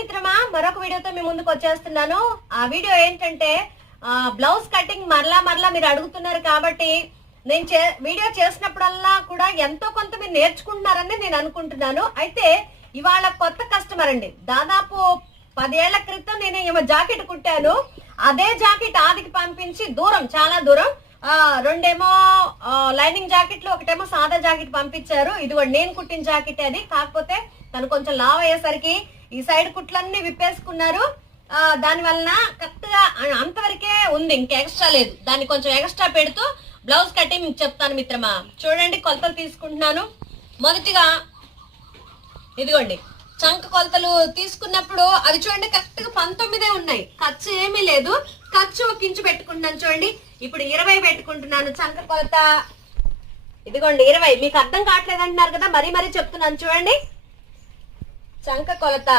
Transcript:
మిత్రమా, మరొక వీడియోతో మీ ముందుకు వచ్చేస్తున్నాను. ఆ వీడియో ఏంటంటే బ్లౌజ్ కటింగ్ మరలా మీరు అడుగుతున్నారు కాబట్టి నేను వీడియో చేసినప్పుడల్లా కూడా ఎంతో కొంత మీరు నేర్చుకుంటున్నారని నేను అనుకుంటున్నాను. అయితే ఇవాళ కొత్త కస్టమర్ అండి. దాదాపు 10 ఏళ్ల క్రితం నేను ఈమె జాకెట్ కుట్టాను. అదే జాకెట్ ఆదికి పంపించి చాలా దూరం రెండేమో లైనింగ్ జాకెట్లు, ఒకటేమో సాదా జాకెట్ పంపించారు. ఇదిగోండి నేను కుట్టిన జాకెట్ అది. కాకపోతే తను కొంచెం లావ్ అయ్యేసరికి ఈ సైడ్ కుట్లన్నీ విప్పేసుకున్నారు. దాని వలన కరెక్ట్ గా అంతవరకే ఉంది, ఇంకా ఎక్స్ట్రా లేదు. దాన్ని కొంచెం ఎక్స్ట్రా పెడుతూ బ్లౌజ్ కటింగ్ మీకు చెప్తాను మిత్రమా. చూడండి, కొలతలు తీసుకుంటున్నాను. మొదటిగా ఇదిగోండి చంక కొలతలు తీసుకున్నప్పుడు అవి చూడండి కరెక్ట్ గా 19 ఉన్నాయి. ఖర్చు ఏమీ లేదు. ఖర్చు ఒక ఇంచు పెట్టుకుంటున్నాను. చూడండి, ఇప్పుడు 20 పెట్టుకుంటున్నాను చంక కొలత. ఇదిగోండి 20. మీకు అర్థం కావట్లేదు అంటున్నారు కదా, మరీ చెప్తున్నాను. చూడండి, చంక కొలత